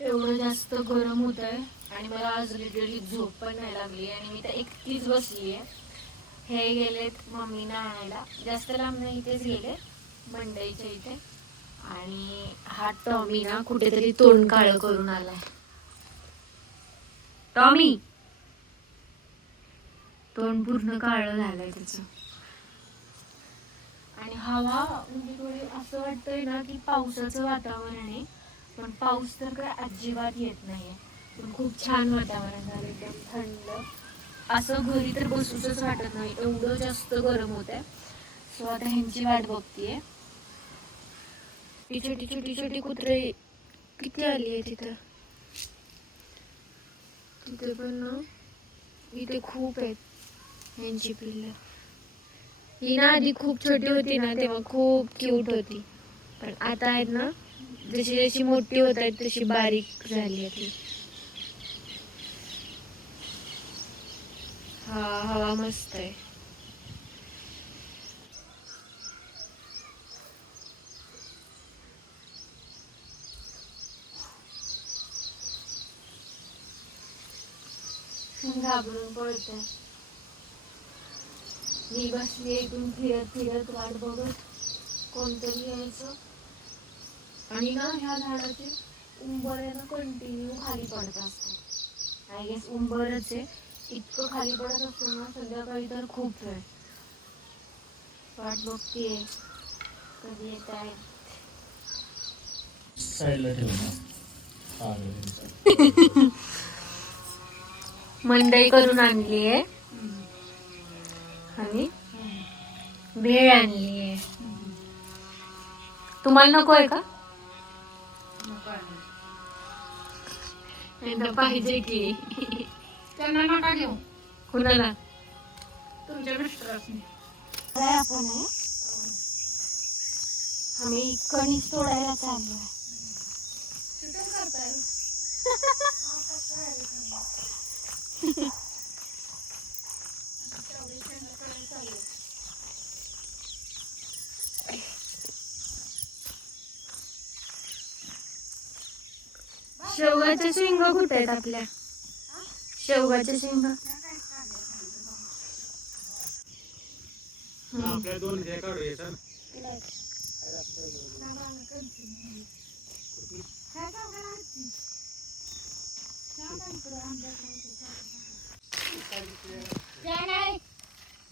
एवढं जास्त गरम होत आहे आणि मला आज लिटरली झोप पण नाही लागली आणि मी तर एकटीच बसली आहे. हे गेलेत मम्मीना आणायला, जास्त लांब नाही, इथेच गेले मंडईच्या इथे. आणि हा टॉमी ना कुठेतरी तोंड काळं करून आलाय. टॉमी तोंड पूर्ण काळं झालंय त्याचं. आणि हवा म्हणजे थोडी असं वाटतंय ना की पावसाचं वातावरण आहे, पण पाऊस तर काय अजिबात येत नाहीये. पण खूप छान वातावरण झालं, एकदम थंड. असं घरी तर बसूच वाटत नाही, एवढं जास्त गरम होत आहे. सो आता ह्यांची वाट बघतीये. छोटी छोटी छोटी कुत्रे किती आली आहे तिथं. तिथे पण ना, इथे खूप आहेत ह्यांची पिल्लं. ही ना आधी खूप छोटी होती ना तेव्हा खूप क्यूट होती, पण आता आहेत ना जशी जशी मोठी होत आहेत तशी बारीक झाली आहे ती. हा हवा मस्त आहे. घाबरून पळते. मी बसली इथून फिरत फिरत वाट बघत कोणतरी यायचं. आणि ना ह्या झाडाचे उंबरे ना कंटिन्यू खाली पडत असतात. आय गेस उंबरच आहे, इतकं खाली पडत असतं ना संध्याकाळी तर खूप वेळ. वाट बघतीये कधी येत आहे. मंडई करून आणली आहे आणि भेळ आणली आहे. तुम्हाला नको आहे का? पाहिजे की. त्यांना नका घेऊ, कुणाला? तुमच्या मिस्टरांनी. आपण आहे, आम्ही कणीस तोडायला चाललोय. शेवगाच्या शेंगा कुठे आहेत आपल्या? शेवगाच्या शेंगा आपल्या दोन हे काढूया सर. त्या नाही,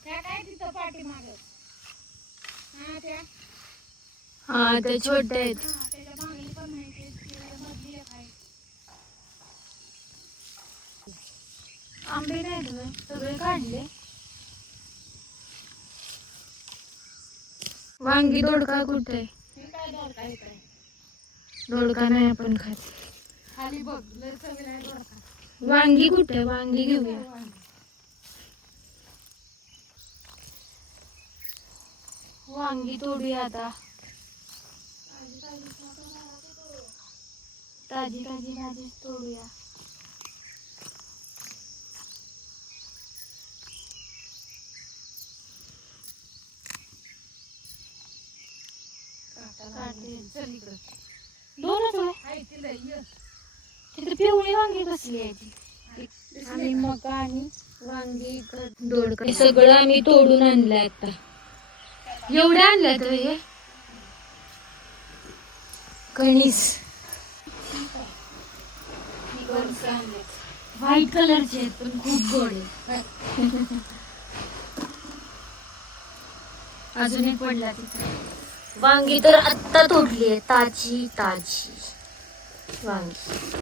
त्या काय तिथं पाठीमागं. हा त्या, हा ते छोटे आहेत. त्याच्या मागली पण नाही, ते मधली एक आहे. आंबे नाही तुम्ही सगळे काढले. वांगी दोडका कुठे? हे काय दोडका इथं आहे. दोडका नाही आपण खात. खाली बघ, लय चवीला आहे दोडका. वांगी कुठे? वांगी घेऊया. वांगी तोडूया आता. ताजी ताजी भाजी तोडूया. चल इकडं. दोनच होय? आहे ती लय, ये. तिथे पिवळी वांगी कसली आहे ती? आणि मका आणि वांगी दोडका हे सगळं आम्ही तोडून आणलंय आता. एवढे आणल्यात होय हे कणीस. व्हाईट कलरचे आहेत पण खूप गोड आहेत. अजून एक पडला तिथे. वांगी तर आत्ता तोडली आहे, ताजी ताजी वांगी.